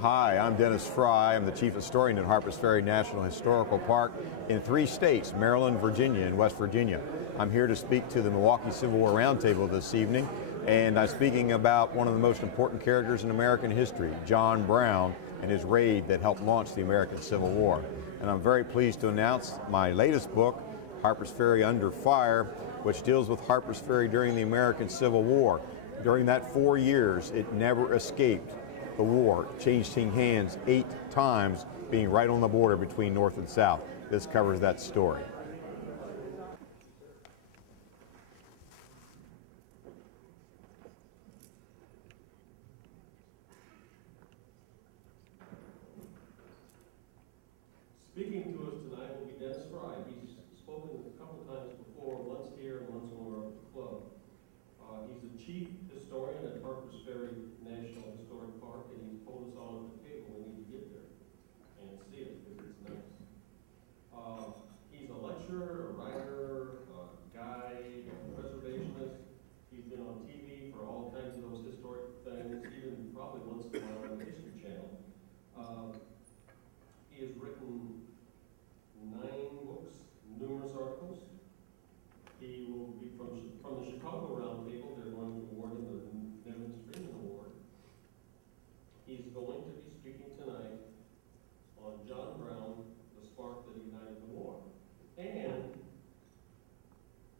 Hi, I'm Nevins Frye. I'm the Chief Historian at Harpers Ferry National Historical Park in 3 states, Maryland, Virginia, and West Virginia. I'm here to speak to the Milwaukee Civil War Roundtable this evening, and I'm speaking about one of the most important characters in American history, John Brown, and his raid that helped launch the American Civil War. And I'm very pleased to announce my latest book, Harpers Ferry Under Fire, which deals with Harpers Ferry during the American Civil War. During that 4 years, it never escaped the war, changing hands 8 times, being right on the border between North and South. This covers that story. Speaking to us tonight will be Nevins Freeman. He's spoken a couple times before, once here and once when we were up at the club. He's the chief historian at Harpers Ferry National Historic Park, and he's pulled us all at the table. We need to get there and see it because it's nice. He's a lecturer, a writer, a guide, a preservationist. He's been on TV for all kinds of those historic things, even probably once in a while on the History Channel. He has written 9 books, numerous articles. He will be from the Chicago Roundtable. They're going to award him the Nevins Freeman Award. He's going to be speaking tonight on John Brown, the spark that ignited the war. And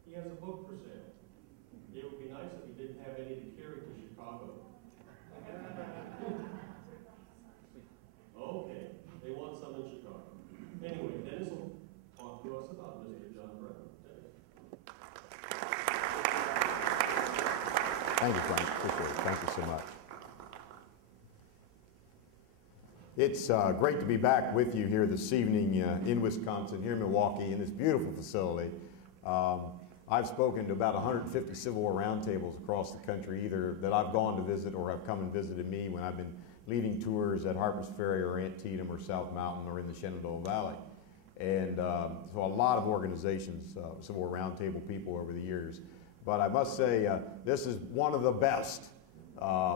he has a book for sale. It would be nice if he didn't have any to carry to Chicago. Okay, they want some in Chicago. Anyway, Dennis will talk to us about Mr. John Brown. Dennis. Thank you, Frank. Appreciate it. Thank you so much. It's great to be back with you here this evening in Wisconsin, here in Milwaukee, in this beautiful facility. I've spoken to about 150 Civil War roundtables across the country, either that I've gone to visit or have come and visited me when I've been leading tours at Harpers Ferry or Antietam or South Mountain or in the Shenandoah Valley. And so a lot of organizations, Civil War Roundtable people over the years. But I must say, this is one of the best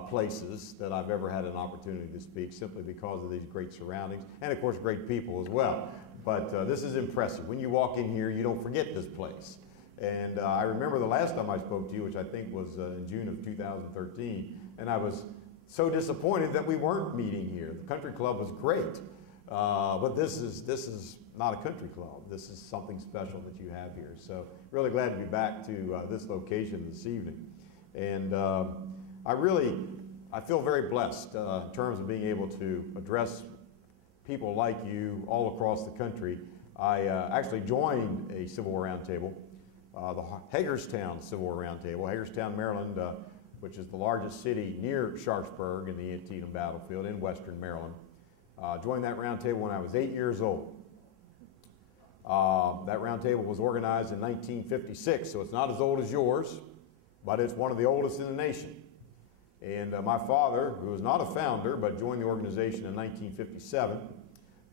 places that I've ever had an opportunity to speak, simply because of these great surroundings and, of course, great people as well. But this is impressive. When you walk in here, you don't forget this place. And I remember the last time I spoke to you, which I think was in June of 2013, and I was so disappointed that we weren't meeting here. The country club was great, but this is not a country club. This is something special that you have here. So really glad to be back to this location this evening. And I feel very blessed in terms of being able to address people like you all across the country. I actually joined a Civil War Roundtable, the Hagerstown Civil War Roundtable, Hagerstown, Maryland, which is the largest city near Sharpsburg in the Antietam battlefield in western Maryland. Joined that roundtable when I was 8 years old. That roundtable was organized in 1956, so it's not as old as yours, but it's one of the oldest in the nation. And my father, who was not a founder, but joined the organization in 1957,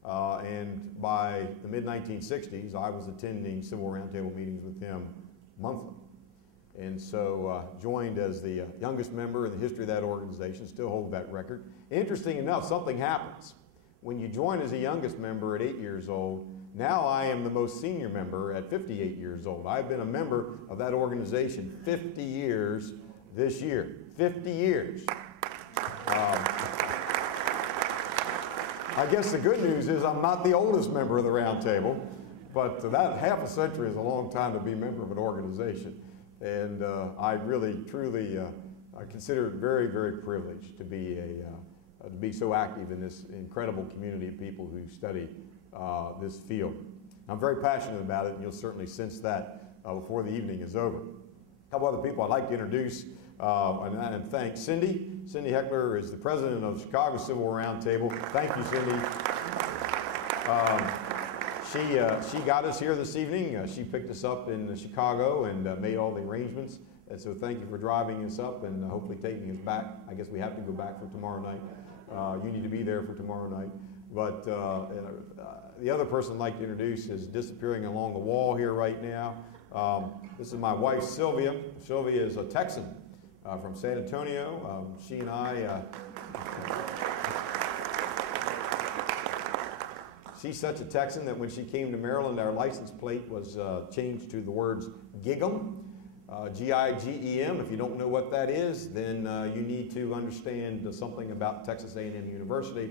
and by the mid-1960s, I was attending Civil War Roundtable meetings with him monthly. And so joined as the youngest member in the history of that organization, still hold that record. Interesting enough, something happens. When you join as the youngest member at 8 years old, now I am the most senior member at 58 years old. I've been a member of that organization 50 years this year. 50 years. I guess the good news is I'm not the oldest member of the roundtable, but that half a century is a long time to be a member of an organization. And I really, truly, I consider it very, very privileged to be so active in this incredible community of people who study this field. I'm very passionate about it, and you'll certainly sense that before the evening is over. A couple other people I'd like to introduce and thank. Cindy Hector is the president of the Chicago Civil War Roundtable. Thank you, Cindy. She got us here this evening. She picked us up in Chicago and made all the arrangements. And so thank you for driving us up and hopefully taking us back. I guess we have to go back for tomorrow night. You need to be there for tomorrow night. But the other person I'd like to introduce is disappearing along the wall here right now. This is my wife, Sylvia. Sylvia is a Texan from San Antonio. She and I She's such a Texan that when she came to Maryland, our license plate was changed to the words Gig'em, G-I-G-E-M. If you don't know what that is, then you need to understand something about Texas A&M University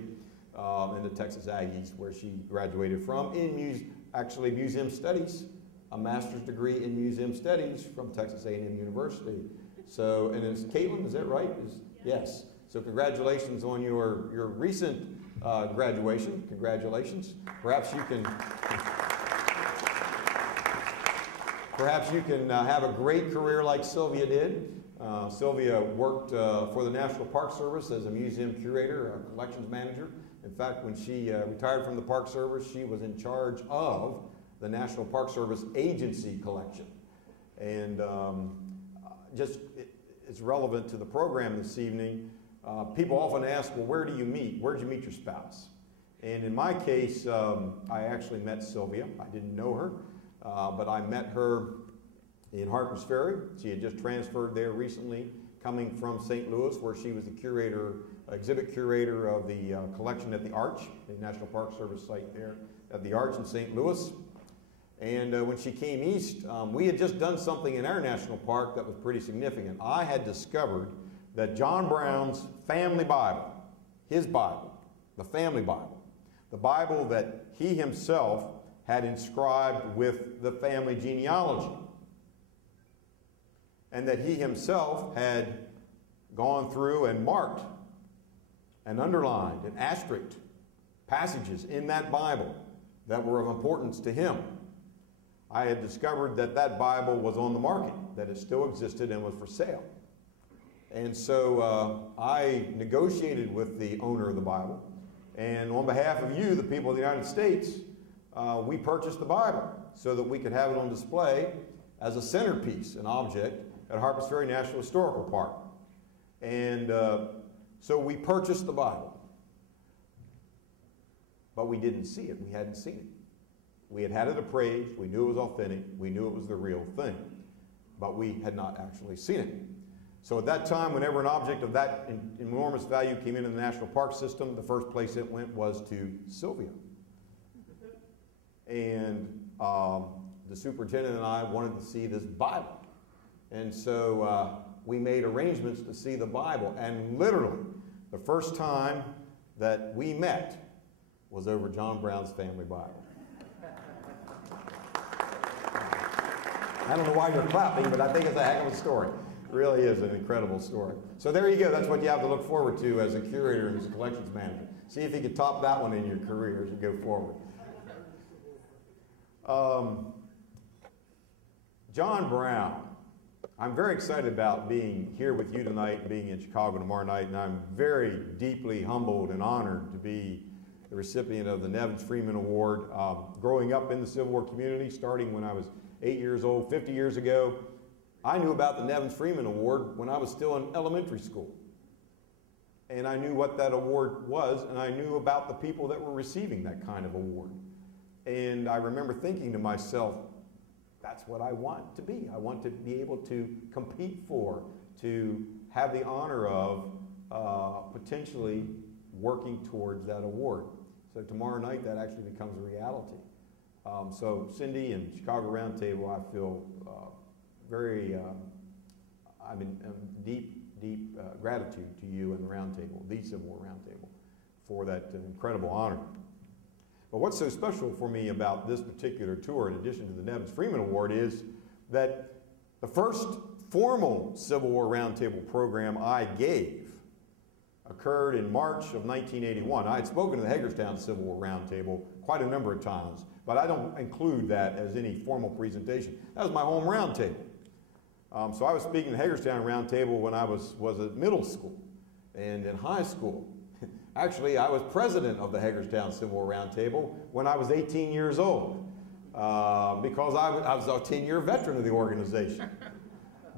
and the Texas Aggies, where she graduated from, in museum studies, a master's degree in museum studies from Texas A&M University. So, and it's Caitlin, is that right? Yes. So congratulations on your recent graduation. Congratulations. Perhaps you can have a great career like Sylvia did. Sylvia worked for the National Park Service as a museum curator, a collections manager. In fact, when she retired from the Park Service, she was in charge of the National Park Service agency collection. And it's relevant to the program this evening. People often ask, well, where do you meet? Where did you meet your spouse? And in my case, I actually met Sylvia. I didn't know her, but I met her in Harpers Ferry. She had just transferred there recently, coming from St. Louis, where she was the curator, exhibit curator of the collection at the Arch, the National Park Service site there at the Arch in St. Louis. And when she came east, we had just done something in our national park that was pretty significant. I had discovered that John Brown's family Bible, his Bible, the family Bible, the Bible that he himself had inscribed with the family genealogy, and that he himself had gone through and marked and underlined and asterisked passages in that Bible that were of importance to him. I had discovered that that Bible was on the market, that it still existed and was for sale. And so I negotiated with the owner of the Bible, and on behalf of you, the people of the United States, we purchased the Bible so that we could have it on display as a centerpiece, an object, at Harpers Ferry National Historical Park. And so we purchased the Bible, but we didn't see it. We hadn't seen it. We had had it appraised. We knew it was authentic. We knew it was the real thing, but we had not actually seen it. So at that time, whenever an object of that enormous value came into the National Park System, the first place it went was to Sylvia. And the superintendent and I wanted to see this Bible. And so we made arrangements to see the Bible. And literally, the first time that we met was over John Brown's family Bible. I don't know why you're clapping, but I think it's a heck of a story. It really is an incredible story. So there you go. That's what you have to look forward to as a curator and as a collections manager. See if you can top that one in your career as you go forward. John Brown. I'm very excited about being here with you tonight and being in Chicago tomorrow night, and I'm very deeply humbled and honored to be the recipient of the Nevins Freeman Award. Growing up in the Civil War community, starting when I was 8 years old, 50 years ago, I knew about the Nevins Freeman Award when I was still in elementary school. And I knew what that award was, and I knew about the people that were receiving that kind of award. And I remember thinking to myself, that's what I want to be. I want to be able to compete for, to have the honor of potentially working towards that award. So tomorrow night, that actually becomes a reality. So Cindy and Chicago Roundtable, I feel very, I'm in deep gratitude to you and the Roundtable, the Civil War Roundtable, for that incredible honor. But what's so special for me about this particular tour, in addition to the Nevins Freeman Award, is that the first formal Civil War Roundtable program I gave occurred in March of 1981. I had spoken to the Hagerstown Civil War Roundtable quite a number of times, but I don't include that as any formal presentation. That was my home roundtable. So I was speaking to the Hagerstown Roundtable when I was at middle school and in high school. Actually, I was president of the Hagerstown Civil War Roundtable when I was 18 years old because I was a 10-year veteran of the organization.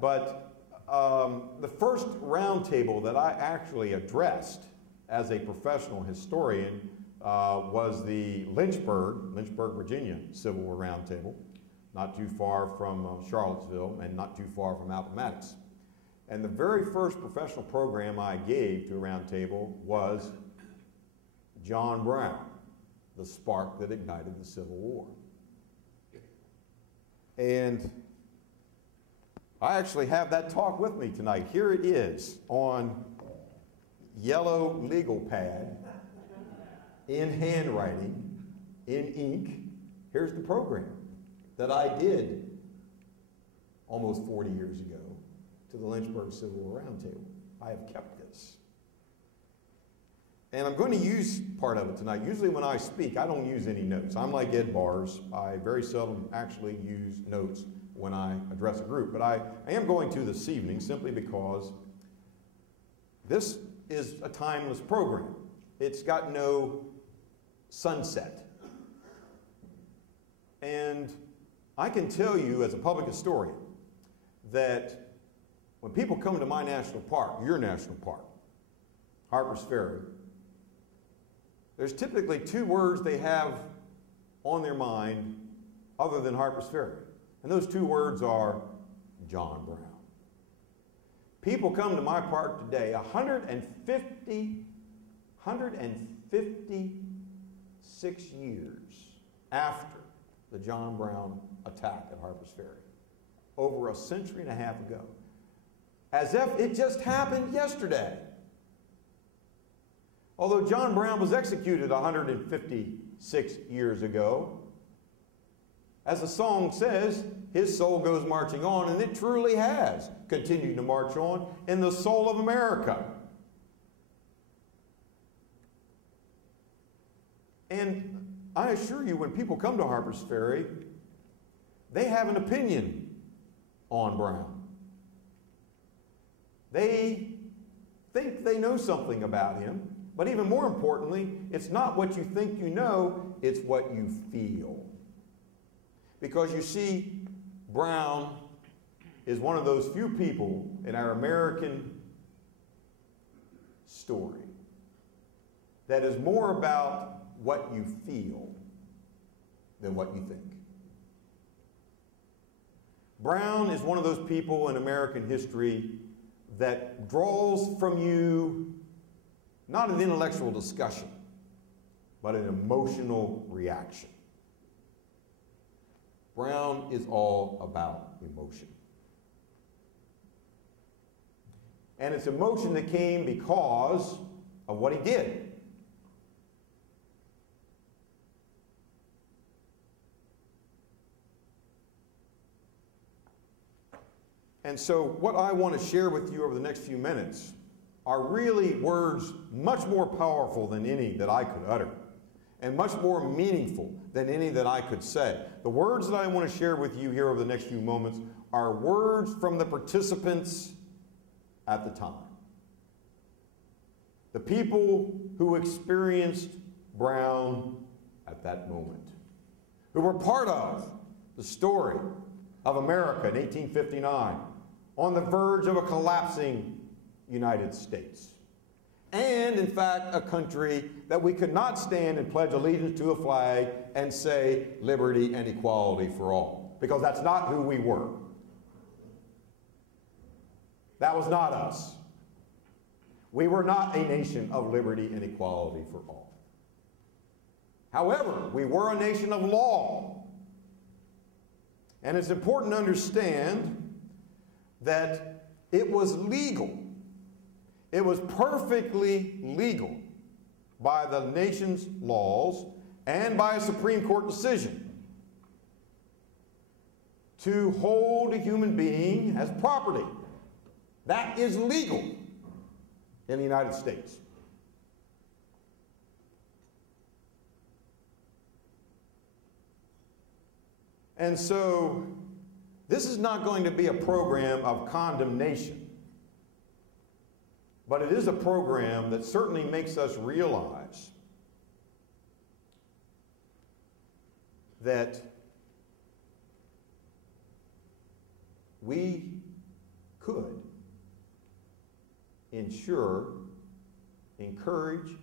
But the first roundtable that I actually addressed as a professional historian was the Lynchburg, Virginia Civil War Roundtable, not too far from Charlottesville and not too far from Appomattox. And the very first professional program I gave to a roundtable was John Brown. the spark that ignited the Civil War. And I actually have that talk with me tonight. Here it is on yellow legal pad, in handwriting, in ink. Here's the program that I did almost 40 years ago to the Lynchburg Civil War Roundtable. I have kept this. And I'm going to use part of it tonight. Usually when I speak, I don't use any notes. I'm like Ed Bars. I very seldom actually use notes when I address a group. But I am going to this evening simply because this is a timeless program. It's got no sunset. And I can tell you as a public historian that when people come to my national park, your national park, Harper's Ferry, there's typically two words they have on their mind other than Harper's Ferry. And those two words are John Brown. People come to my park today 156 years after the John Brown attack at Harper's Ferry, over a century and a half ago, as if it just happened yesterday. Although John Brown was executed 156 years ago, as the song says, his soul goes marching on, and it truly has continued to march on in the soul of America. And I assure you, when people come to Harper's Ferry, they have an opinion on Brown. They think they know something about him, but even more importantly, it's not what you think you know, it's what you feel. Because you see, Brown is one of those few people in our American story that is more about what you feel than what you think. Brown is one of those people in American history that draws from you not an intellectual discussion, but an emotional reaction. Brown is all about emotion. And it's emotion that came because of what he did. And so what I want to share with you over the next few minutes are really words much more powerful than any that I could utter, and much more meaningful than any that I could say. The words that I want to share with you here over the next few moments are words from the participants at the time. The people who experienced Brown at that moment, who were part of the story of America in 1859, on the verge of a collapsing United States. And, in fact, a country that we could not stand and pledge allegiance to a flag and say liberty and equality for all, because that's not who we were. That was not us. We were not a nation of liberty and equality for all. However, we were a nation of law. And it's important to understand that it was legal. It was perfectly legal by the nation's laws and by a Supreme Court decision to hold a human being as property. That is legal in the United States. And so, this is not going to be a program of condemnation, but it is a program that certainly makes us realize that we could ensure, encourage,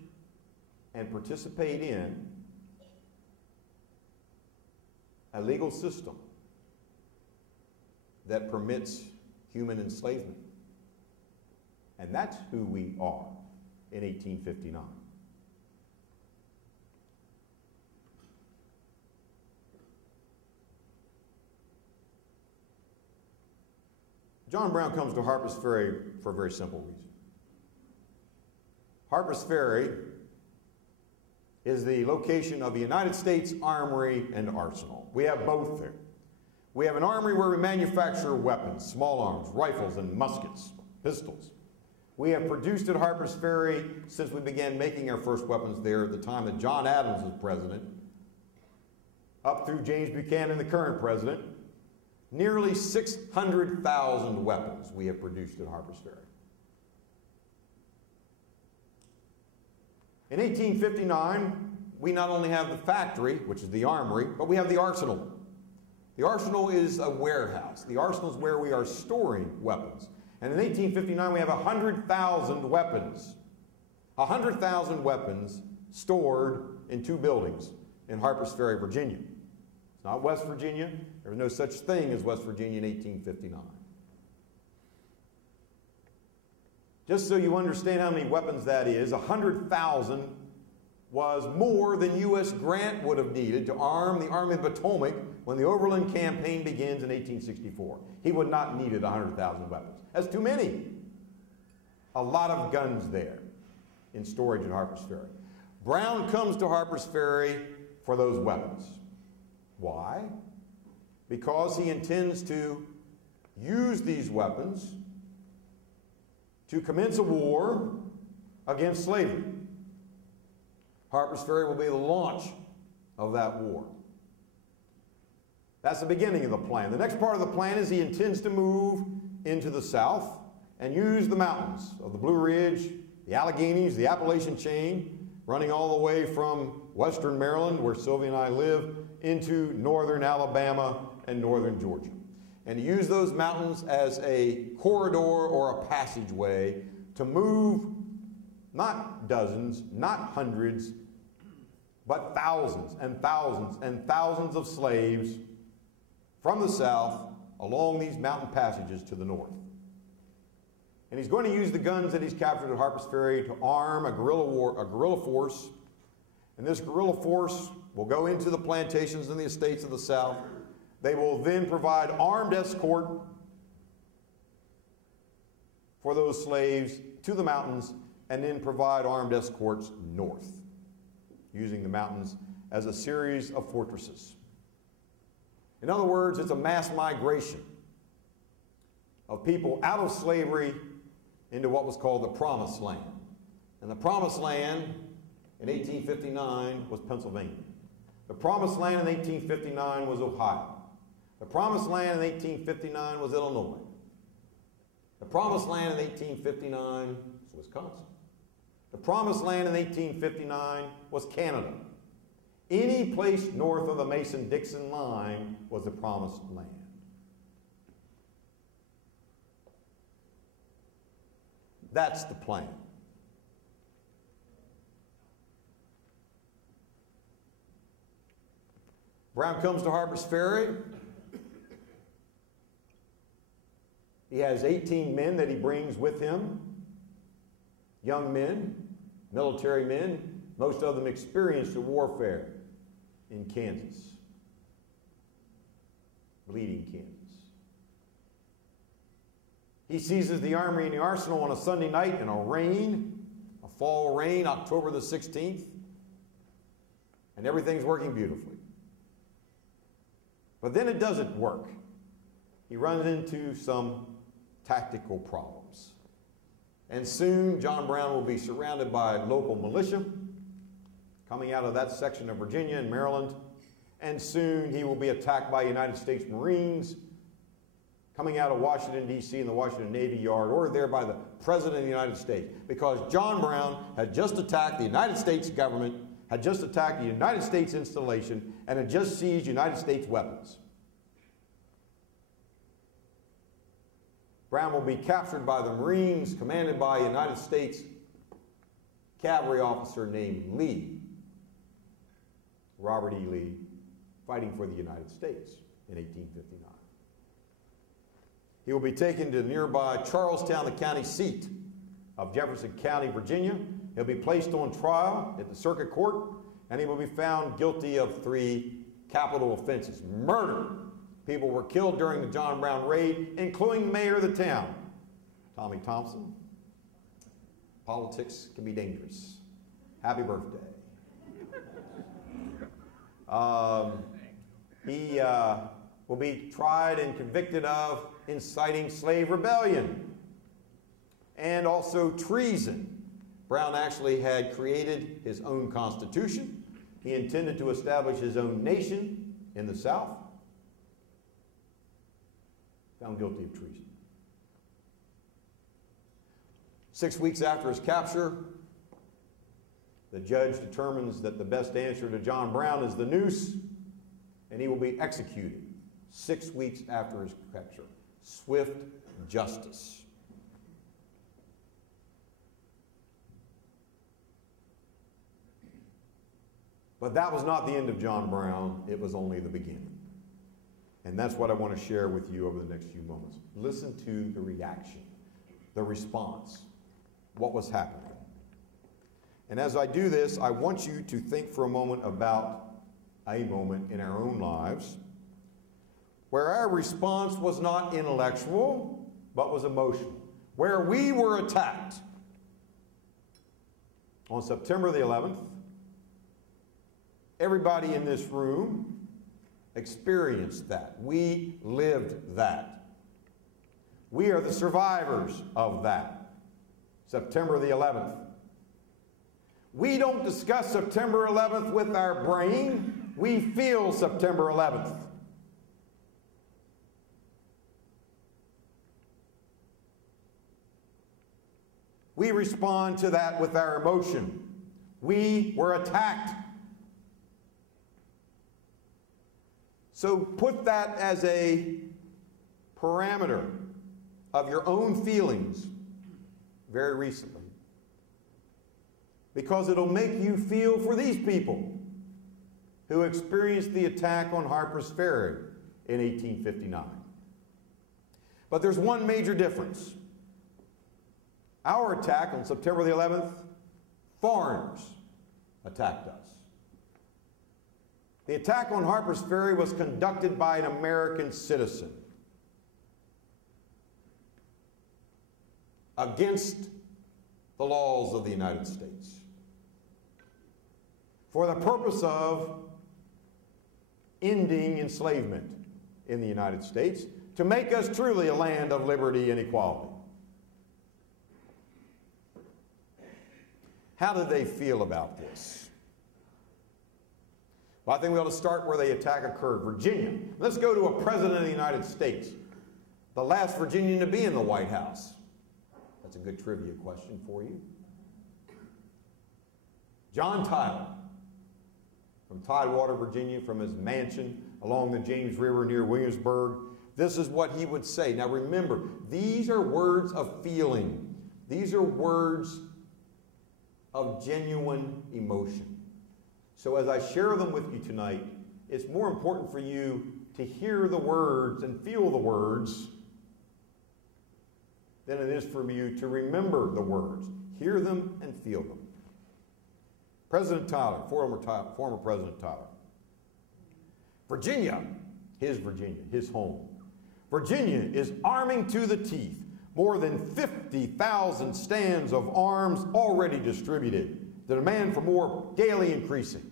and participate in a legal system that permits human enslavement. And that's who we are in 1859. John Brown comes to Harpers Ferry for a very simple reason. Harpers Ferry is the location of the United States Armory and Arsenal. We have both there. We have an armory where we manufacture weapons, small arms, rifles, and muskets, pistols. We have produced at Harpers Ferry since we began making our first weapons there at the time that John Adams was president, up through James Buchanan, the current president. Nearly 600,000 weapons we have produced at Harpers Ferry. In 1859, we not only have the factory, which is the armory, but we have the arsenal. The arsenal is a warehouse. The arsenal is where we are storing weapons. And in 1859, we have 100,000 weapons. 100,000 weapons stored in 2 buildings in Harpers Ferry, Virginia. It's not West Virginia. There was no such thing as West Virginia in 1859. Just so you understand how many weapons that is, 100,000 was more than U.S. Grant would have needed to arm the Army of the Potomac when the Overland Campaign begins in 1864. He would not have needed 100,000 weapons. That's too many. A lot of guns there in storage at Harpers Ferry. Brown comes to Harpers Ferry for those weapons. Why? Because he intends to use these weapons to commence a war against slavery. Harpers Ferry will be the launch of that war. That's the beginning of the plan. The next part of the plan is he intends to move into the South and use the mountains of the Blue Ridge, the Alleghenies, the Appalachian chain, running all the way from western Maryland, where Sylvia and I live, into northern Alabama and northern Georgia. And to use those mountains as a corridor or a passageway to move not dozens, not hundreds, but thousands and thousands and thousands of slaves from the South along these mountain passages to the north. And he's going to use the guns that he's captured at Harpers Ferry to arm a guerrilla force. And this guerrilla force will go into the plantations and the estates of the South. They will then provide armed escort for those slaves to the mountains and then provide armed escorts north, using the mountains as a series of fortresses. In other words, it's a mass migration of people out of slavery into what was called the Promised Land. And the Promised Land in 1859 was Pennsylvania. The Promised Land in 1859 was Ohio. The Promised Land in 1859 was Illinois. The Promised Land in 1859 was Wisconsin. The Promised Land in 1859 was Canada. Any place north of the Mason-Dixon line was the Promised Land. That's the plan. Brown comes to Harpers Ferry. He has 18 men that he brings with him, young men, military men, most of them experienced in warfare in Kansas, bleeding Kansas. He seizes the armory and the arsenal on a Sunday night in a fall rain, October the 16th, and everything's working beautifully. But then it doesn't work. He runs into some tactical problems. And soon John Brown will be surrounded by local militia coming out of that section of Virginia and Maryland. And soon he will be attacked by United States Marines coming out of Washington, D.C. in the Washington Navy Yard, or there by the President of the United States, because John Brown had just attacked the United States government, had just attacked the United States installation, and had just seized United States weapons. Brown will be captured by the Marines, commanded by a United States cavalry officer named Lee, Robert E. Lee, fighting for the United States in 1859. He will be taken to nearby Charlestown, the county seat of Jefferson County, Virginia. He'll be placed on trial at the circuit court, and he will be found guilty of 3 capital offenses: murder, people were killed during the John Brown raid, including the mayor of the town, Tommy Thompson. Politics can be dangerous. Happy birthday. He will be tried and convicted of inciting slave rebellion and also treason. Brown actually had created his own constitution. He intended to establish his own nation in the South. Found guilty of treason. 6 weeks after his capture, the judge determines that the best answer to John Brown is the noose, and he will be executed 6 weeks after his capture. Swift justice. But that was not the end of John Brown. It was only the beginning. And that's what I want to share with you over the next few moments. Listen to the reaction, the response, what was happening. And as I do this, I want you to think for a moment about a moment in our own lives where our response was not intellectual, but was emotional, where we were attacked. On September the 11th, everybody in this room experienced that. We lived that. We are the survivors of that. September the 11th. We don't discuss September 11th with our brain. We feel September 11th. We respond to that with our emotion. We were attacked. So put that as a parameter of your own feelings very recently, because it'll make you feel for these people who experienced the attack on Harper's Ferry in 1859. But there's one major difference. Our attack on September the 11th, foreigners attacked us. The attack on Harper's Ferry was conducted by an American citizen against the laws of the United States for the purpose of ending enslavement in the United States, to make us truly a land of liberty and equality. How did they feel about this? Well, I think we ought to start where the attack occurred, Virginia. Let's go to a president of the United States, the last Virginian to be in the White House. That's a good trivia question for you. John Tyler, from Tidewater, Virginia, from his mansion along the James River near Williamsburg. This is what he would say. Now remember, these are words of feeling. These are words of genuine emotion. So as I share them with you tonight, it's more important for you to hear the words and feel the words than it is for you to remember the words. Hear them and feel them. President Tyler, former President Tyler. Virginia, his home. Virginia is arming to the teeth. More than 50,000 stands of arms already distributed. The demand for more daily increasing.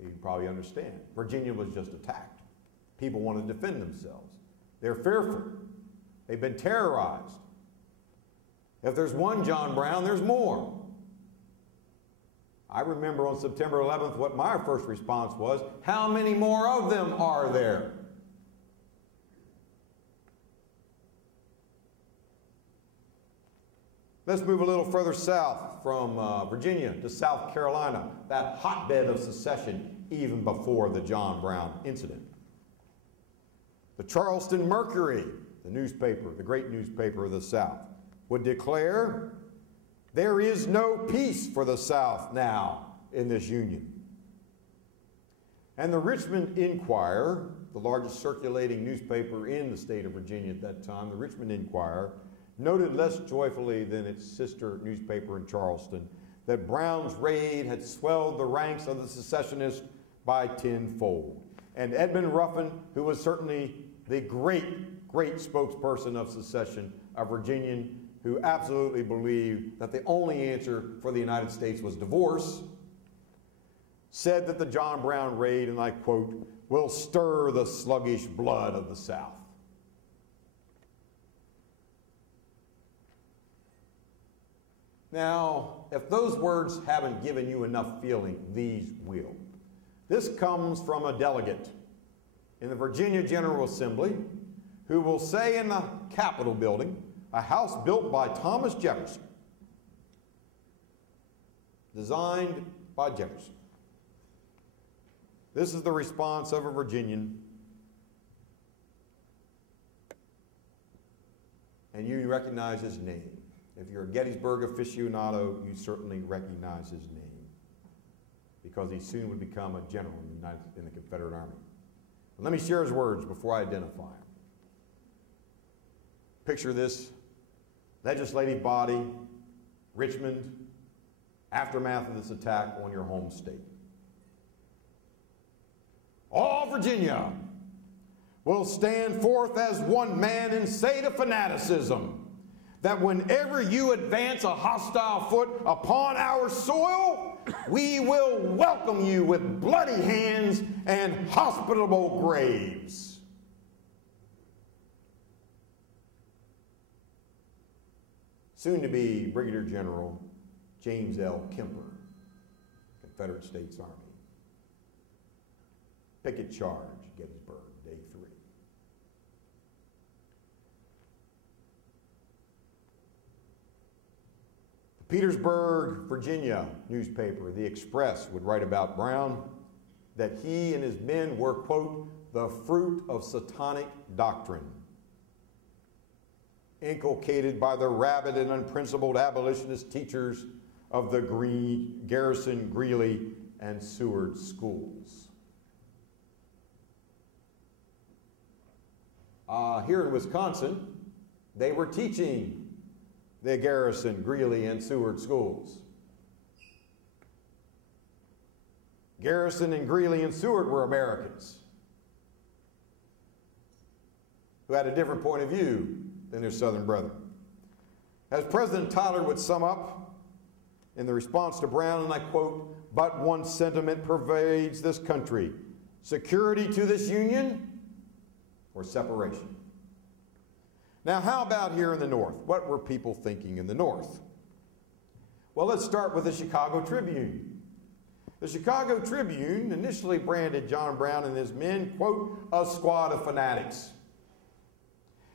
You can probably understand. Virginia was just attacked. People want to defend themselves. They're fearful. They've been terrorized. If there's one John Brown, there's more. I remember on September 11th what my first response was: how many more of them are there? Let's move a little further south from Virginia to South Carolina, that hotbed of secession even before the John Brown incident. The Charleston Mercury, the newspaper, the great newspaper of the South, would declare, there is no peace for the South now in this Union. And the Richmond Enquirer, the largest circulating newspaper in the state of Virginia at that time, the Richmond Enquirer, noted less joyfully than its sister newspaper in Charleston that Brown's raid had swelled the ranks of the secessionists by tenfold. And Edmund Ruffin, who was certainly the great, great spokesperson of secession, a Virginian who absolutely believed that the only answer for the United States was divorce, said that the John Brown raid, and I quote, will stir the sluggish blood of the South. Now, if those words haven't given you enough feeling, these will. This comes from a delegate in the Virginia General Assembly who will say in the Capitol building, a house built by Thomas Jefferson, designed by Jefferson. This is the response of a Virginian, and you recognize his name. If you're a Gettysburg aficionado, you certainly recognize his name, because he soon would become a general in the Confederate Army. But let me share his words before I identify him. Picture this legislative body, Richmond, aftermath of this attack on your home state. All Virginia will stand forth as one man and say to fanaticism that whenever you advance a hostile foot upon our soil, we will welcome you with bloody hands and hospitable graves. Soon to be Brigadier General James L. Kemper, Confederate States Army. Picket charge, Gettysburg, day 3. The Petersburg, Virginia newspaper, The Express, would write about Brown that he and his men were, quote, the fruit of satanic doctrine, inculcated by the rabid and unprincipled abolitionist teachers of the Garrison, Greeley, and Seward schools. Here in Wisconsin, they were teaching the Garrison, Greeley, and Seward schools. Garrison and Greeley and Seward were Americans who had a different point of view than their Southern brethren. As President Tyler would sum up in the response to Brown, and I quote, "But one sentiment pervades this country, security to this union or separation." Now, how about here in the North? What were people thinking in the North? Well, let's start with the Chicago Tribune. The Chicago Tribune initially branded John Brown and his men, quote, a squad of fanatics.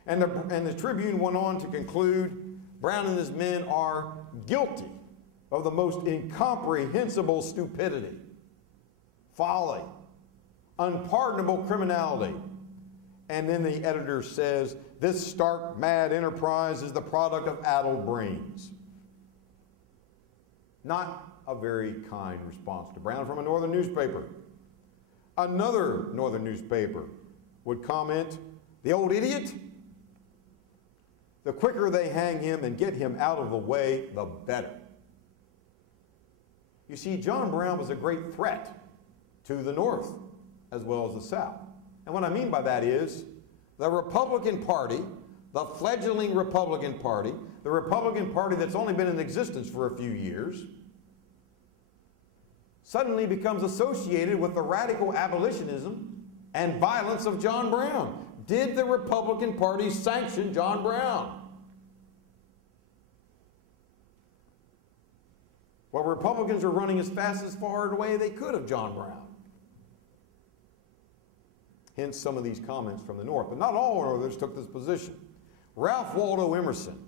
And the Tribune went on to conclude, Brown and his men are guilty of the most incomprehensible stupidity, folly, unpardonable criminality. And then the editor says, this stark, mad enterprise is the product of addled brains. Not a very kind response to Brown from a northern newspaper. Another northern newspaper would comment, the old idiot, the quicker they hang him and get him out of the way, the better. You see, John Brown was a great threat to the North as well as the South. And what I mean by that is the Republican Party, the fledgling Republican Party, the Republican Party that's only been in existence for a few years, suddenly becomes associated with the radical abolitionism and violence of John Brown. Did the Republican Party sanction John Brown? Well, Republicans are running as fast as far away they could of John Brown. Hence some of these comments from the North. But not all Northerners took this position. Ralph Waldo Emerson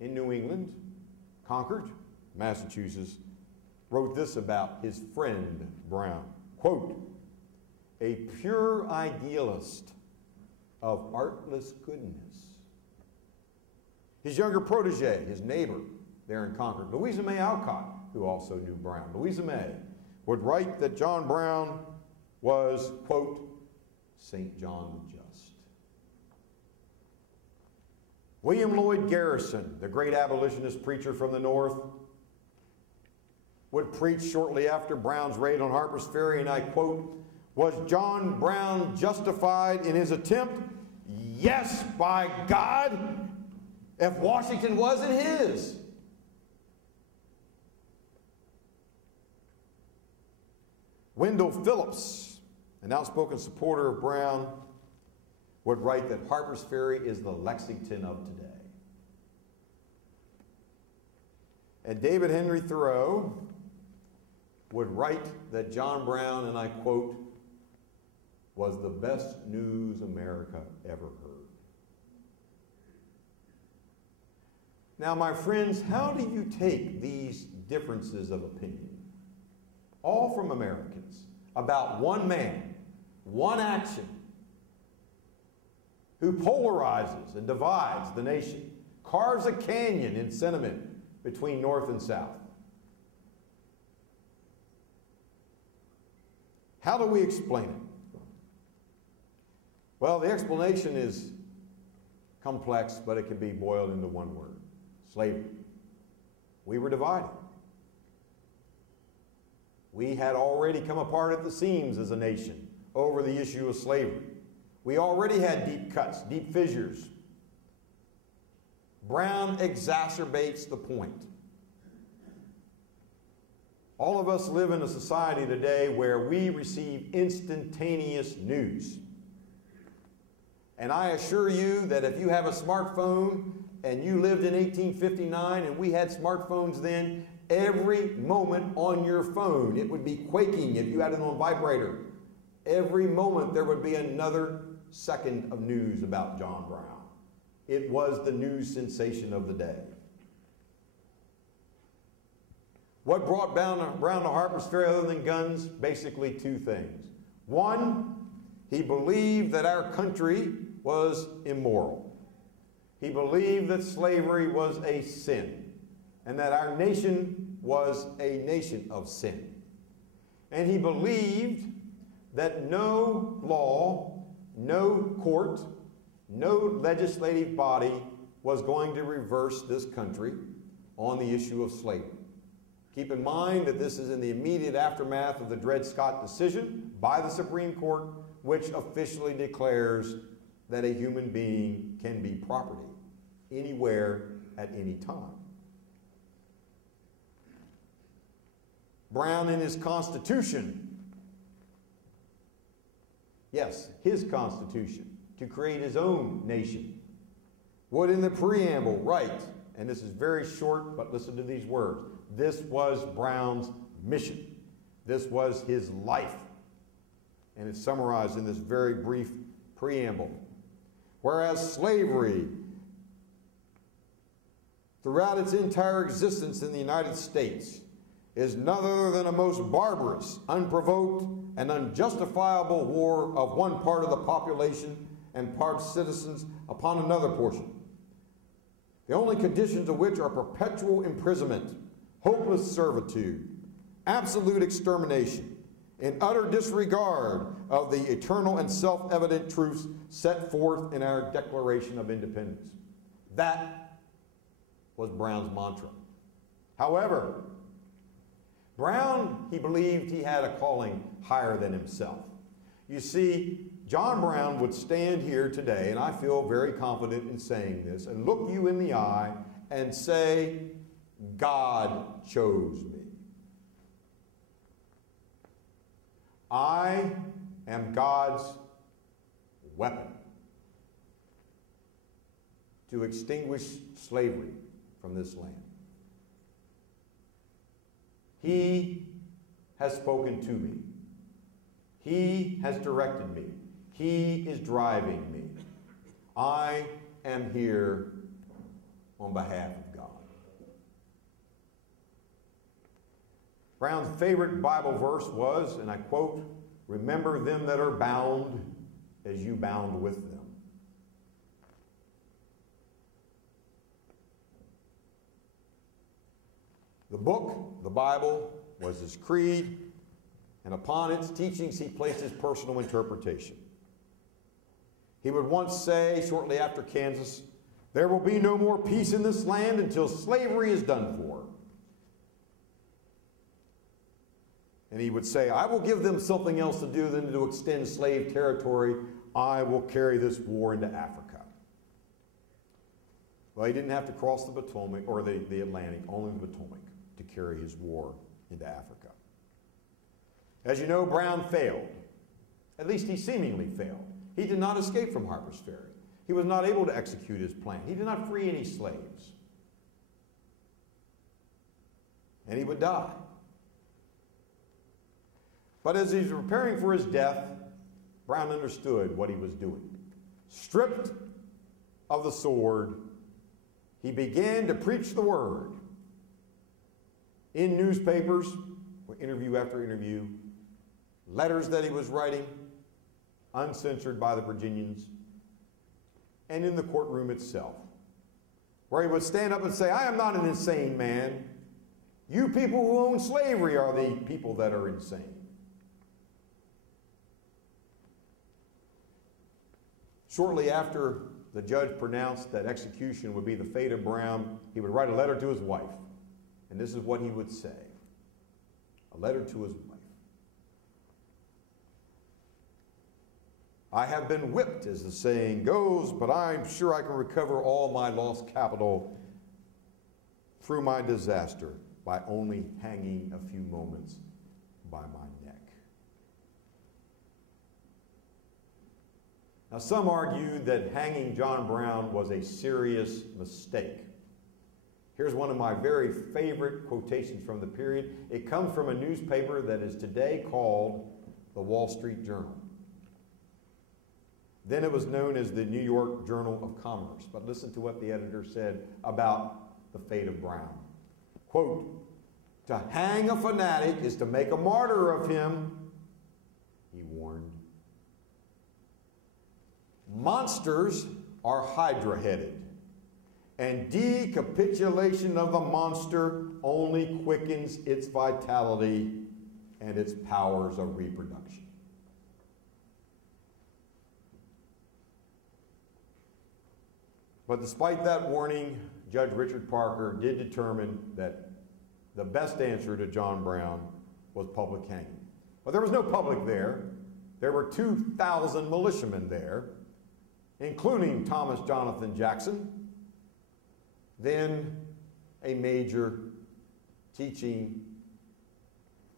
in New England, Concord, Massachusetts, wrote this about his friend Brown. Quote, a pure idealist of artless goodness. His younger protege, his neighbor there in Concord, Louisa May Alcott, who also knew Brown, Louisa May, would write that John Brown was, quote, St. John the Just. William Lloyd Garrison, the great abolitionist preacher from the North, would preach shortly after Brown's raid on Harper's Ferry, and I quote, "Was John Brown justified in his attempt? Yes, by God, if Washington wasn't his." Wendell Phillips, an outspoken supporter of Brown, would write that Harper's Ferry is the Lexington of today. And David Henry Thoreau would write that John Brown, and I quote, "was the best news America ever heard." Now, my friends, how do you take these differences of opinion, all from Americans, about one man, one action, who polarizes and divides the nation, carves a canyon in sentiment between North and South? How do we explain it? Well, the explanation is complex, but it can be boiled into one word: slavery. We were divided. We had already come apart at the seams as a nation over the issue of slavery. We already had deep cuts, deep fissures. Brown exacerbates the point. All of us live in a society today where we receive instantaneous news. And I assure you that if you have a smartphone and you lived in 1859 and we had smartphones then, every moment on your phone, it would be quaking if you had it on vibrator. Every moment there would be another second of news about John Brown. It was the news sensation of the day. What brought Brown to Harper's Ferry other than guns? Basically two things. One, he believed that our country was immoral. He believed that slavery was a sin and that our nation was a nation of sin. And he believed that no law, no court, no legislative body was going to reverse this country on the issue of slavery. Keep in mind that this is in the immediate aftermath of the Dred Scott decision by the Supreme Court, which officially declares that a human being can be property anywhere at any time. Brown in his Constitution, yes, his Constitution, to create his own nation, would in the preamble write, and this is very short, but listen to these words: this was Brown's mission. This was his life. And it's summarized in this very brief preamble. Whereas slavery, throughout its entire existence in the United States, is none other than a most barbarous, unprovoked, and unjustifiable war of one part of the population and part citizens upon another portion, the only conditions of which are perpetual imprisonment, hopeless servitude, absolute extermination, in utter disregard of the eternal and self-evident truths set forth in our Declaration of Independence. That was Brown's mantra. However, Brown, he believed he had a calling higher than himself. You see, John Brown would stand here today, and I feel very confident in saying this, and look you in the eye and say, God chose me. I am God's weapon to extinguish slavery from this land. He has spoken to me. He has directed me. He is driving me. I am here on behalf of God. Brown's favorite Bible verse was, and I quote, "Remember them that are bound as you bound with them." The book, the Bible, was his creed, and upon its teachings he placed his personal interpretation. He would once say, shortly after Kansas, "There will be no more peace in this land until slavery is done for." And he would say, I will give them something else to do than to extend slave territory. I will carry this war into Africa. Well, he didn't have to cross the Potomac or the Atlantic, only the Potomac, to carry his war into Africa. As you know, Brown failed. At least he seemingly failed. He did not escape from Harper's Ferry. He was not able to execute his plan. He did not free any slaves. And he would die. But as he's preparing for his death, Brown understood what he was doing. Stripped of the sword, he began to preach the word. In newspapers, interview after interview, letters that he was writing, uncensored by the Virginians, and in the courtroom itself, where he would stand up and say, I am not an insane man. You people who own slavery are the people that are insane. Shortly after the judge pronounced that execution would be the fate of Brown, he would write a letter to his wife. And this is what he would say. A letter to his wife. I have been whipped, as the saying goes, but I'm sure I can recover all my lost capital through my disaster by only hanging a few moments by my neck. Now, some argue that hanging John Brown was a serious mistake. Here's one of my very favorite quotations from the period. It comes from a newspaper that is today called the Wall Street Journal. Then it was known as the New York Journal of Commerce. But listen to what the editor said about the fate of Brown. Quote, to hang a fanatic is to make a martyr of him, he warned. Monsters are hydra-headed, and decapitulation of the monster only quickens its vitality and its powers of reproduction. But despite that warning, Judge Richard Parker did determine that the best answer to John Brown was public hanging. But there was no public there. There were 2,000 militiamen there, including Thomas Jonathan Jackson, then a major teaching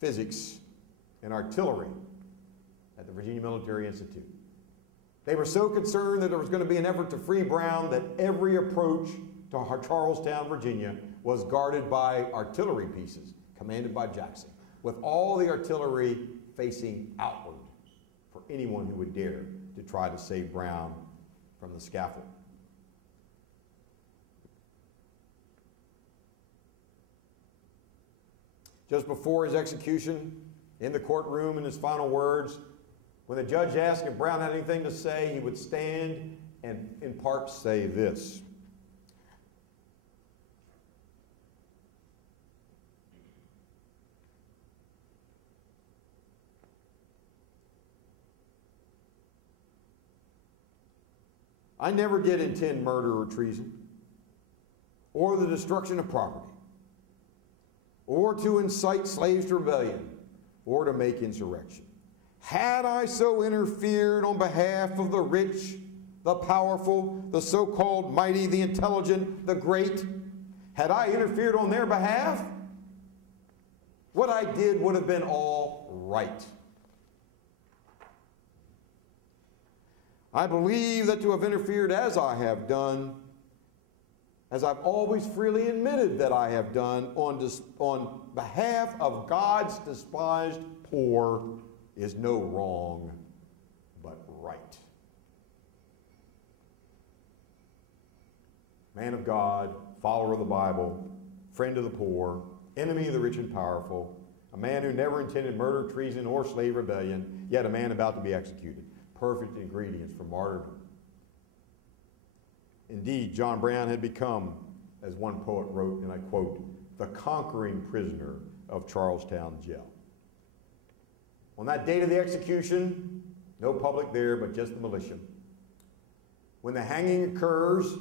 physics and artillery at the Virginia Military Institute. They were so concerned that there was going to be an effort to free Brown that every approach to Charlestown, Virginia, was guarded by artillery pieces commanded by Jackson, with all the artillery facing outward for anyone who would dare to try to save Brown from the scaffold. Just before his execution, in the courtroom, in his final words, when the judge asked if Brown had anything to say, he would stand and in part say this. I never did intend murder or treason, or the destruction of property, or to incite slaves to rebellion, or to make insurrection. Had I so interfered on behalf of the rich, the powerful, the so-called mighty, the intelligent, the great, had I interfered on their behalf, what I did would have been all right. I believe that to have interfered as I have done, as I've always freely admitted that I have done on behalf of God's despised poor, is no wrong, but right. Man of God, follower of the Bible, friend of the poor, enemy of the rich and powerful, a man who never intended murder, treason, or slave rebellion, yet a man about to be executed. Perfect ingredients for martyrdom. Indeed, John Brown had become, as one poet wrote, and I quote, the conquering prisoner of Charlestown jail. On that date of the execution, no public there, but just the militia. When the hanging occurs,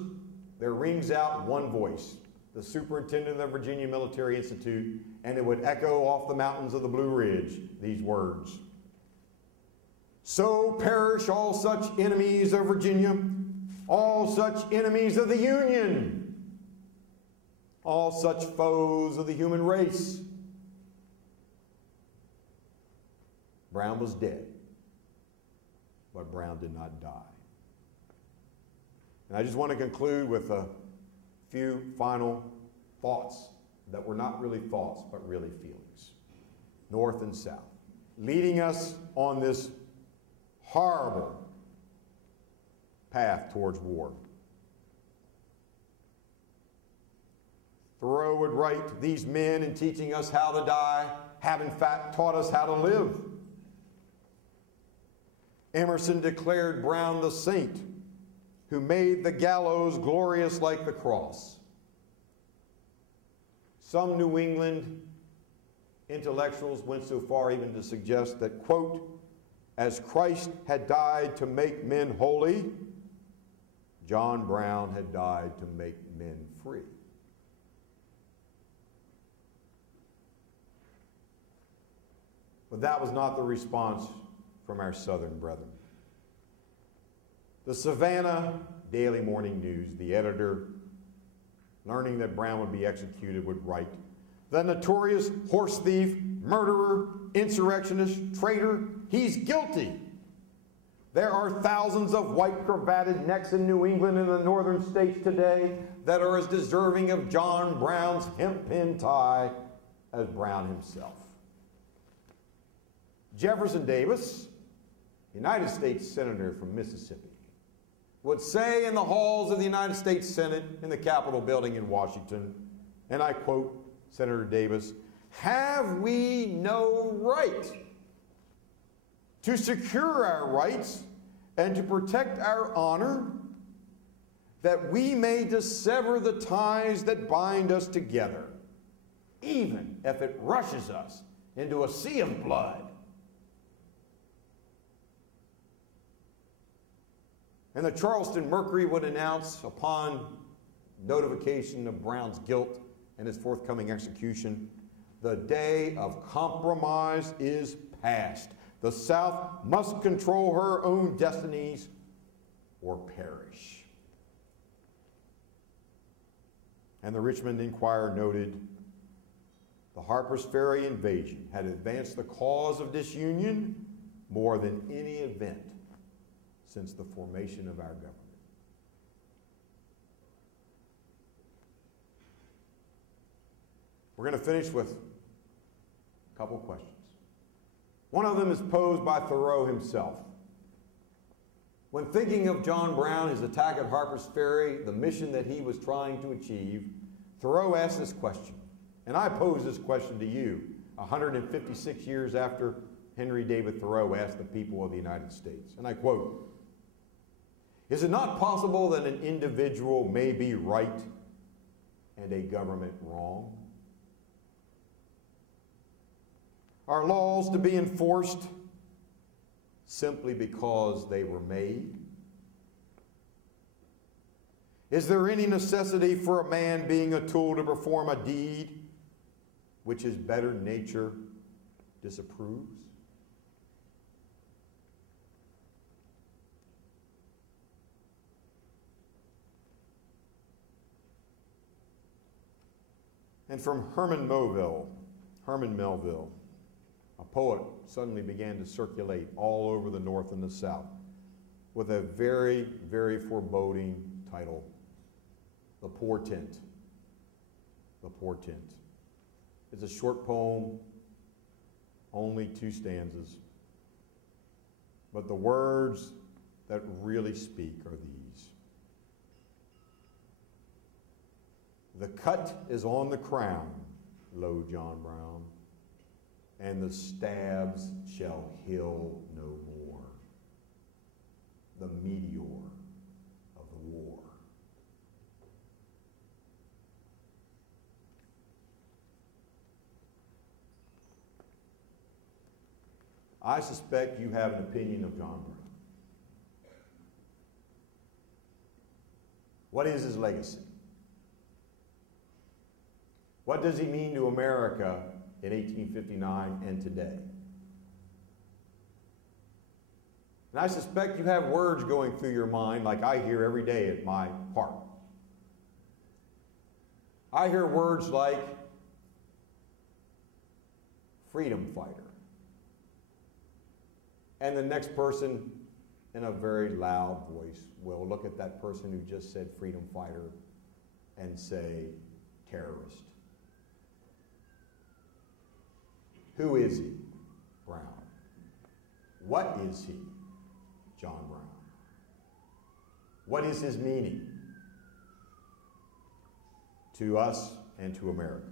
there rings out one voice, the superintendent of the Virginia Military Institute, and it would echo off the mountains of the Blue Ridge these words: "So perish all such enemies of Virginia, all such enemies of the Union, all such foes of the human race." Brown was dead, but Brown did not die. And I just want to conclude with a few final thoughts that were not really thoughts, but really feelings. North and South, leading us on this horrible path towards war. Thoreau would write, "These men, in teaching us how to die, have in fact taught us how to live." Emerson declared Brown the saint who made the gallows glorious like the cross. Some New England intellectuals went so far even to suggest that, quote, "As Christ had died to make men holy, John Brown had died to make men free." But that was not the response from our Southern brethren. The Savannah Daily Morning News, the editor, learning that Brown would be executed, would write, "The notorious horse thief, murderer, insurrectionist, traitor, he's guilty. There are thousands of white cravated necks in New England and the northern states today that are as deserving of John Brown's hemp-pin tie as Brown himself." Jefferson Davis, United States Senator from Mississippi, would say in the halls of the United States Senate in the Capitol building in Washington, and I quote Senator Davis, "Have we no right to secure our rights and to protect our honor, that we may dissever the ties that bind us together, even if it rushes us into a sea of blood?" And the Charleston Mercury would announce, upon notification of Brown's guilt and his forthcoming execution, "The day of compromise is past. The South must control her own destinies or perish." And the Richmond Enquirer noted, "The Harper's Ferry invasion had advanced the cause of disunion more than any event since the formation of our government." We're going to finish with a couple questions. One of them is posed by Thoreau himself. When thinking of John Brown, his attack at Harper's Ferry, the mission that he was trying to achieve, Thoreau asked this question, and I pose this question to you 156 years after Henry David Thoreau asked the people of the United States, and I quote, "Is it not possible that an individual may be right and a government wrong? Are laws to be enforced simply because they were made? Is there any necessity for a man being a tool to perform a deed which his better nature disapproves?" And from Herman Melville, a poet suddenly began to circulate all over the North and the South with a very, very foreboding title, "The Portent." The Portent. It's a short poem, only 2 stanzas. But the words that really speak are these: "The cut is on the crown, lo John Brown, and the stabs shall heal no more. The meteor of the war." I suspect you have an opinion of John Brown. What is his legacy? What does he mean to America in 1859 and today? And I suspect you have words going through your mind like I hear every day at my park. I hear words like freedom fighter. And the next person in a very loud voice will look at that person who just said freedom fighter and say terrorist. Who is he? Brown. What is he? John Brown. What is his meaning to us and to America?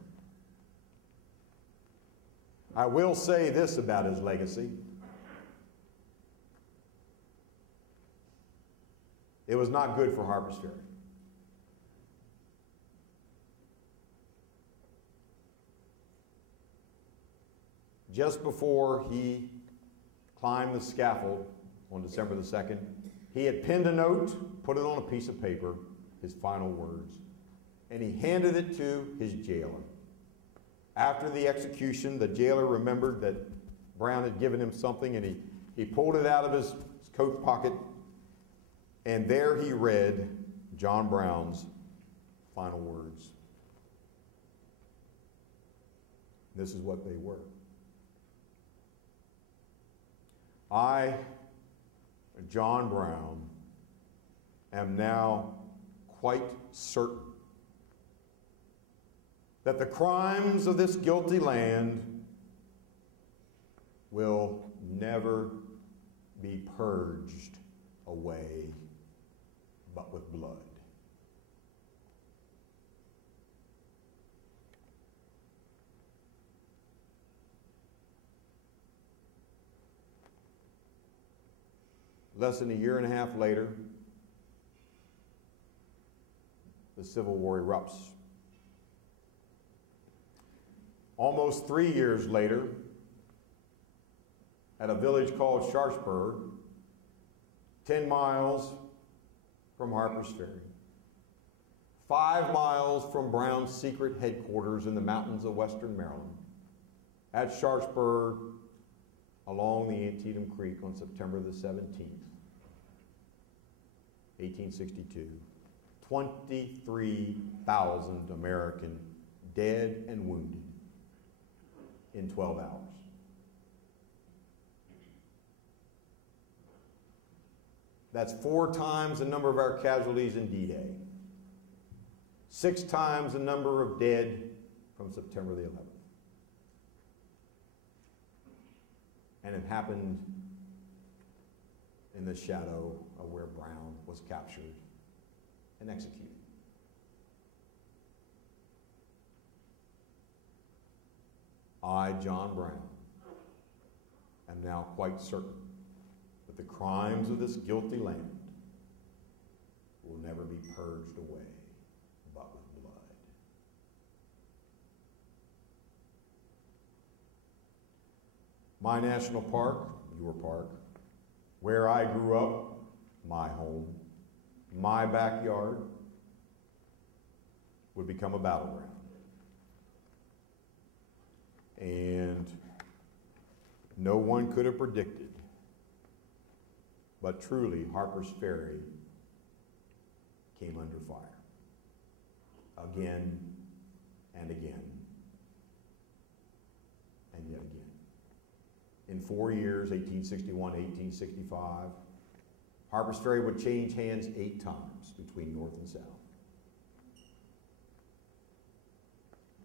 I will say this about his legacy. It was not good for Harper's Ferry. Just before he climbed the scaffold on December the 2nd, he had penned a note, put it on a piece of paper, his final words, and he handed it to his jailer. After the execution, the jailer remembered that Brown had given him something, and he pulled it out of his coat pocket, and there he read John Brown's final words. This is what they were. I, John Brown, am now quite certain that the crimes of this guilty land will never be purged away but with blood. Less than a year and a half later, the Civil War erupts. Almost 3 years later, at a village called Sharpsburg, 10 miles from Harper's Ferry, 5 miles from Brown's secret headquarters in the mountains of western Maryland, at Sharpsburg, along the Antietam Creek on September the 17th, 1862, 23,000 American dead and wounded in 12 hours. That's 4 times the number of our casualties in D-Day, 6 times the number of dead from September the 11th. And it happened in the shadow of where Brown was captured and executed. I, John Brown, am now quite certain that the crimes of this guilty land will never be purged away but with blood. My national park, your park, where I grew up, my home, my backyard, would become a battleground. And no one could have predicted, but truly Harper's Ferry came under fire again and again and yet again. In 4 years, 1861, 1865, Harper's Ferry would change hands 8 times between North and South.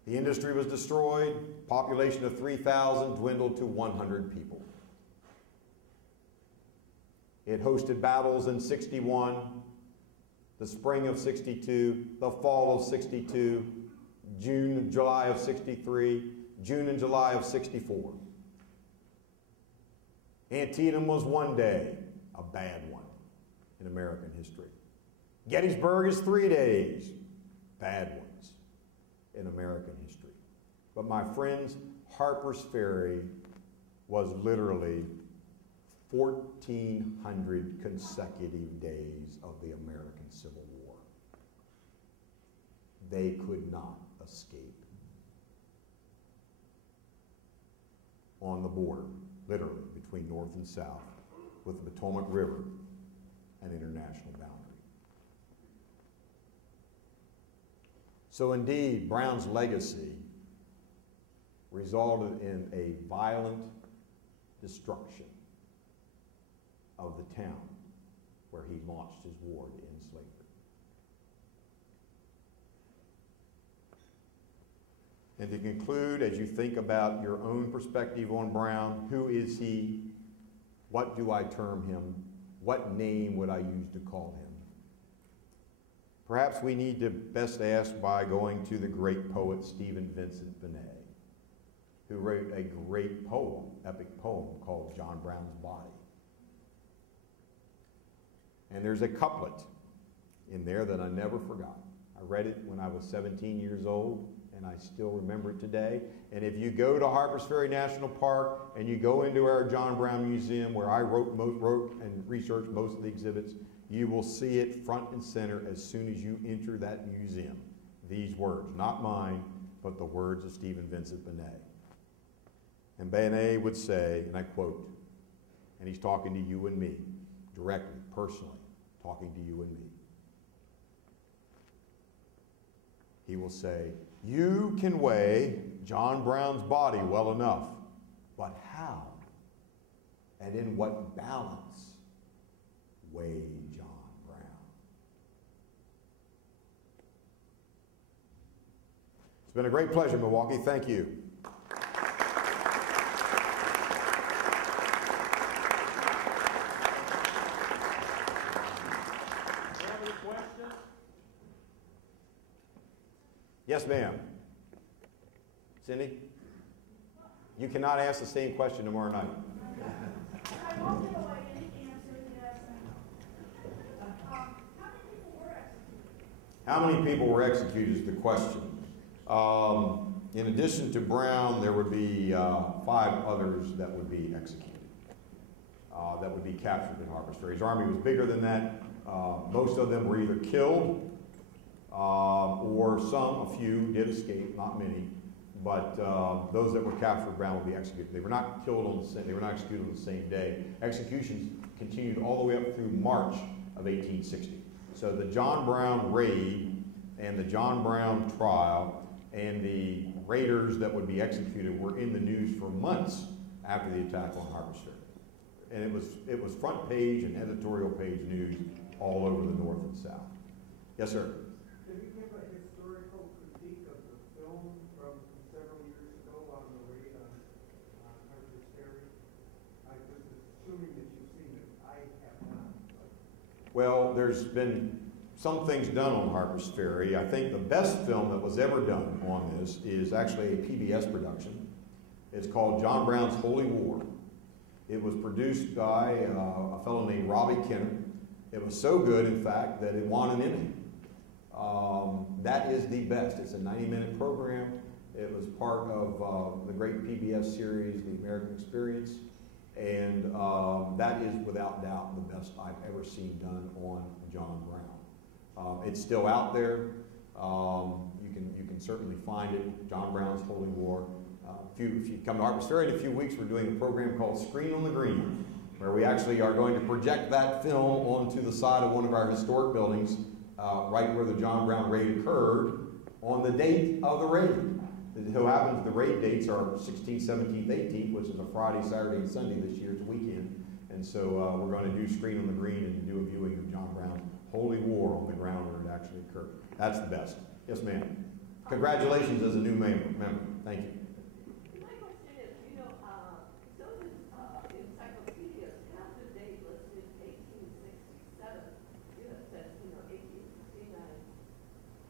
The industry was destroyed. Population of 3,000 dwindled to 100 people. It hosted battles in 61, the spring of 62, the fall of 62, June and July of 63, June and July of 64. Antietam was one day a bad one in American history. Gettysburg is 3 days, bad ones in American history. But my friends, Harper's Ferry was literally 1,400 consecutive days of the American Civil War. They could not escape on the border, literally, between North and South, with the Potomac River and international boundary. So indeed, Brown's legacy resulted in a violent destruction of the town where he launched his war to end slavery. And to conclude, as you think about your own perspective on Brown, who is he? What do I term him? What name would I use to call him? Perhaps we need to best ask by going to the great poet Stephen Vincent Benet, who wrote a great poem, epic poem, called John Brown's Body. And there's a couplet in there that I never forgot. I read it when I was 17 years old, and I still remember it today. And if you go to Harpers Ferry National Park and you go into our John Brown Museum, where I wrote and researched most of the exhibits, you will see it front and center as soon as you enter that museum. These words, not mine, but the words of Stephen Vincent Benet. And Benet would say, and I quote, and he's talking to you and me, directly, personally, talking to you and me. He will say, you can weigh John Brown's body well enough, but how and in what balance weigh John Brown? It's been a great pleasure, Milwaukee. Thank you. Yes, ma'am. Cindy? You cannot ask the same question tomorrow night. I won't give away any answer yet. How many people were executed? How many people were executed is the question. In addition to Brown, there would be 5 others that would be executed, that would be captured in Harpers Ferry. His army was bigger than that. Most of them were either killed or a few did escape, not many, but those that were captured, Brown will be executed. They were not killed on the same, they were not executed on the same day. Executions continued all the way up through March of 1860. So the John Brown raid and the John Brown trial and the raiders that would be executed were in the news for months after the attack on Harpers Ferry. And it was front page and editorial page news all over the North and South. Yes, sir. Can you give a historical critique of the film from several years ago on the raid on Harpers Ferry? I was assuming that you've seen it. I have not. Well, there's been some things done on Harpers Ferry. I think the best film that was ever done on this is actually a PBS production. It's called John Brown's Holy War. It was produced by a fellow named Robbie Kenner. It was so good, in fact, that it won an Emmy. That is the best. It's a 90-minute program. It was part of the great PBS series, The American Experience, and that is without doubt the best I've ever seen done on John Brown. It's still out there. You can certainly find it. John Brown's Holy War. If you come to Harpers Ferry in a few weeks, we're doing a program called Screen on the Green, where we actually are going to project that film onto the side of one of our historic buildings, right where the John Brown raid occurred, on the date of the raid. It so happens the raid dates are 16th, 17th, 18th, which is a Friday, Saturday, and Sunday this year. It's a weekend. And so we're going to do Screen on the Green and do a viewing of John Brown's Holy War on the ground where it actually occurred. That's the best. Yes, ma'am. Congratulations as a new member. Thank you. My question is, some of these encyclopedias have the date listed 1867. It says, 1869.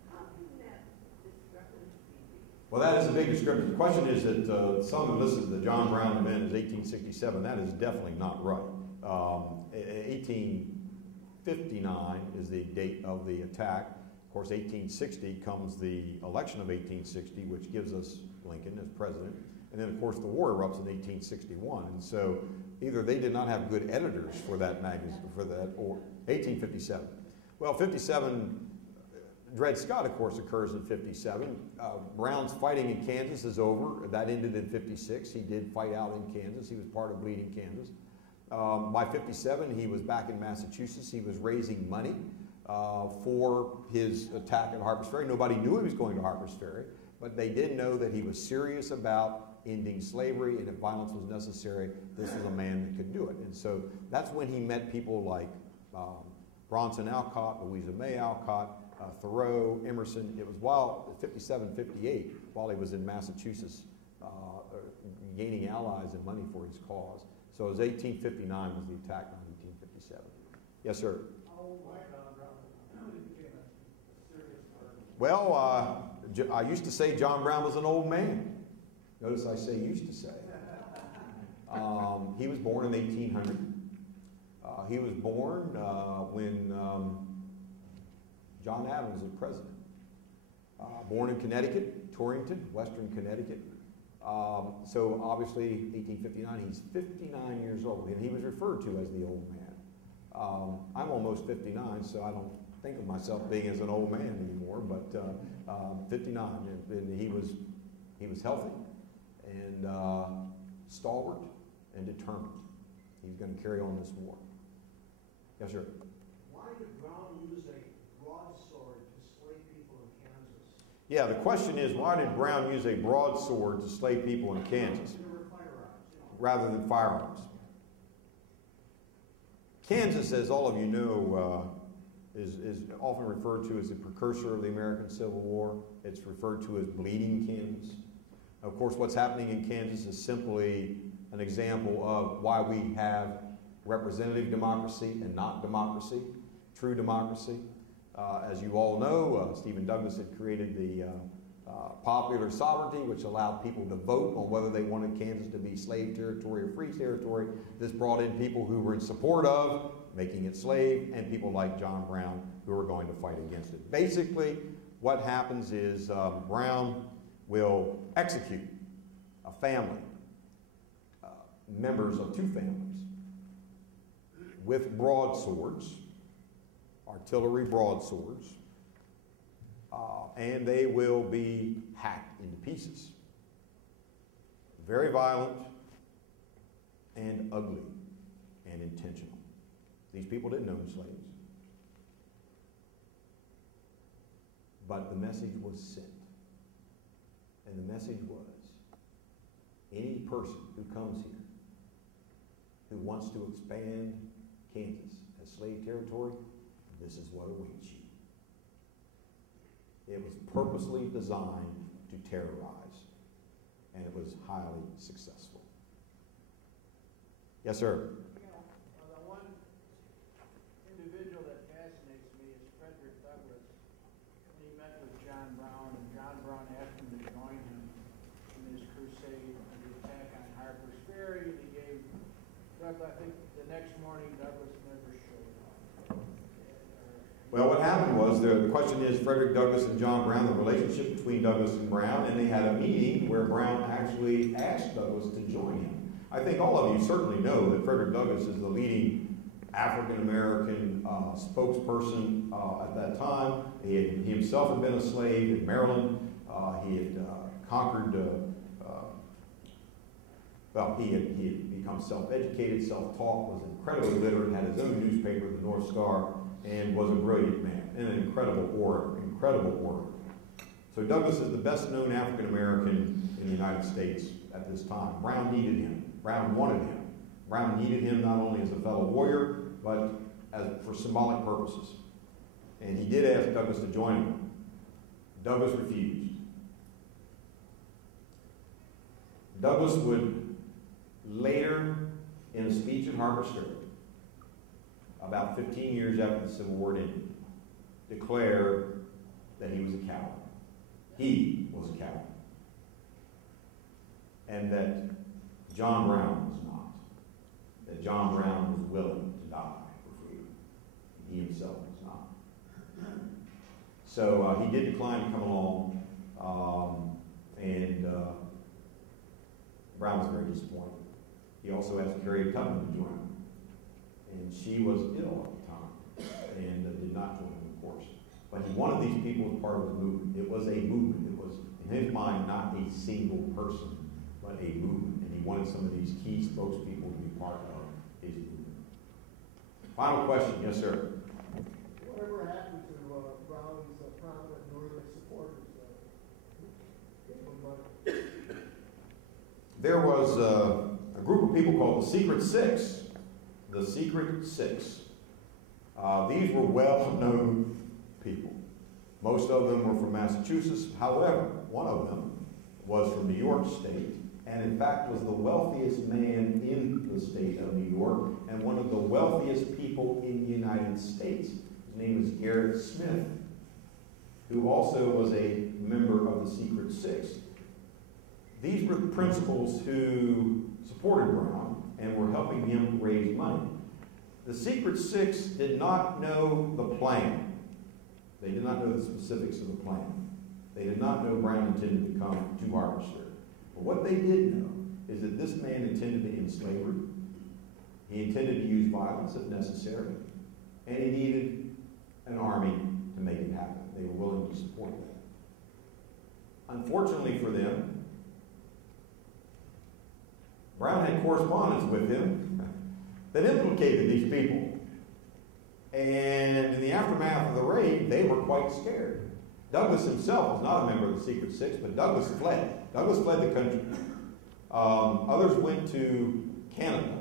How can that discrepancy be? Well, that is a big discrepancy. The question is that some have listed the John Brown event as 1867. That is definitely not right. 1859 is the date of the attack. Of course, 1860 comes the election of 1860, which gives us Lincoln as president. And then, of course, the war erupts in 1861. And so either they did not have good editors for that magazine, or 1857. Well, 57, Dred Scott, of course, occurs in 57. Brown's fighting in Kansas is over. That ended in 56. He did fight out in Kansas. He was part of Bleeding Kansas. By 57, he was back in Massachusetts. He was raising money for his attack at Harper's Ferry. Nobody knew he was going to Harper's Ferry, but they did know that he was serious about ending slavery, and if violence was necessary, this was a man that could do it. And so that's when he met people like Bronson Alcott, Louisa May Alcott, Thoreau, Emerson. It was while 57, 58, while he was in Massachusetts gaining allies and money for his cause. So it was 1859 was the attack, not 1857. Yes, sir. Well, I used to say John Brown was an old man. Notice I say used to say. He was born in 1800. He was born when John Adams was president. Born in Connecticut, Torrington, Western Connecticut. So obviously, 1859, he's 59 years old, and he was referred to as the old man. I'm almost 59, so I don't think of myself being as an old man anymore, but 59, and he was healthy and stalwart and determined. He's going to carry on this war. Yes, sir. Why did Brown use a broadsword to slay people in Kansas? Yeah, the question is, why did Brown use a broadsword to slay people in Kansas rather than firearms? Kansas, as all of you know, is often referred to as the precursor of the American Civil War. It's referred to as Bleeding Kansas. Of course, what's happening in Kansas is simply an example of why we have representative democracy and not democracy, true democracy. As you all know, Stephen Douglas had created the popular sovereignty, which allowed people to vote on whether they wanted Kansas to be slave territory or free territory. This brought in people who were in support of making it slave, and people like John Brown who were going to fight against it. Basically, what happens is Brown will execute a family, members of two families, with broadswords, artillery broadswords, and they will be hacked into pieces. Very violent and ugly and intentional. These people didn't own slaves. But the message was sent. And the message was, any person who comes here who wants to expand Kansas as slave territory, this is what awaits you. It was purposely designed to terrorize, and it was highly successful. Yes, sir. The one individual that fascinates me is Frederick Douglass. He met with John Brown, and John Brown asked him to join him in his crusade for the attack on Harper's Ferry, and he gave Douglas, I think the next morning Douglas never showed up. Well, what happened was, the question is Frederick Douglass and John Brown, the relationship between Douglass and Brown, and they had a meeting where Brown actually asked Douglass to join him. I think all of you certainly know that Frederick Douglass is the leading African-American spokesperson at that time. He himself had been a slave in Maryland. He had conquered, he had become self-educated, self-taught, was incredibly literate, had his own newspaper, the North Star, and was a brilliant man and an incredible orator. So Douglass is the best known African American in the United States at this time. Brown needed him. Brown wanted him. Brown needed him not only as a fellow warrior, but for symbolic purposes. And he did ask Douglass to join him. Douglass refused. Douglass would later, in a speech at Harper's Ferry, about 15 years after the Civil War ended, declare that he was a coward. He was a coward. And that John Brown was not. That John Brown was willing to die for freedom. He himself was not. So he did decline to come along, and Brown was very disappointed. He also asked Harriet Tubman to join him. And she was ill at the time and did not join him, of course. But he wanted these people as part of the movement. It was a movement. It was, in his mind, not a single person, but a movement. And he wanted some of these key spokespeople to be part of his movement. Final question. Yes, sir. Whatever happened to Brown's prominent northern supporters? Gave them money. There was a group of people called the Secret Six. The Secret Six. These were well-known people. Most of them were from Massachusetts. However, one of them was from New York State, and in fact was the wealthiest man in the state of New York, and one of the wealthiest people in the United States. His name is Garrett Smith, who also was a member of the Secret Six. These were the principals who supported Brown and were helping him raise money. The Secret Six did not know the plan. They did not know the specifics of the plan. They did not know Brown intended to become to Harvester. But what they did know is that this man intended to end slavery. He intended to use violence if necessary. And he needed an army to make it happen. They were willing to support that. Unfortunately for them, Brown had correspondence with him that implicated these people. And in the aftermath of the raid, they were quite scared. Douglas himself was not a member of the Secret Six, but Douglas fled. Douglas fled the country. Others went to Canada.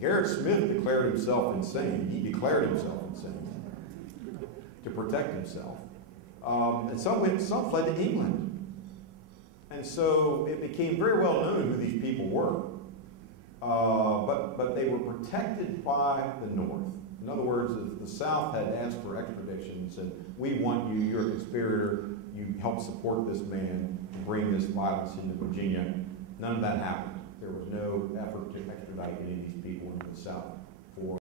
Garrett Smith declared himself insane. He declared himself insane to protect himself. And some fled to England. And so it became very well known who these people were. But they were protected by the North. In other words, the South had asked for extraditions, and we want you, you're a conspirator, you help support this man and bring this violence into Virginia. None of that happened. There was no effort to extradite any of these people into the South.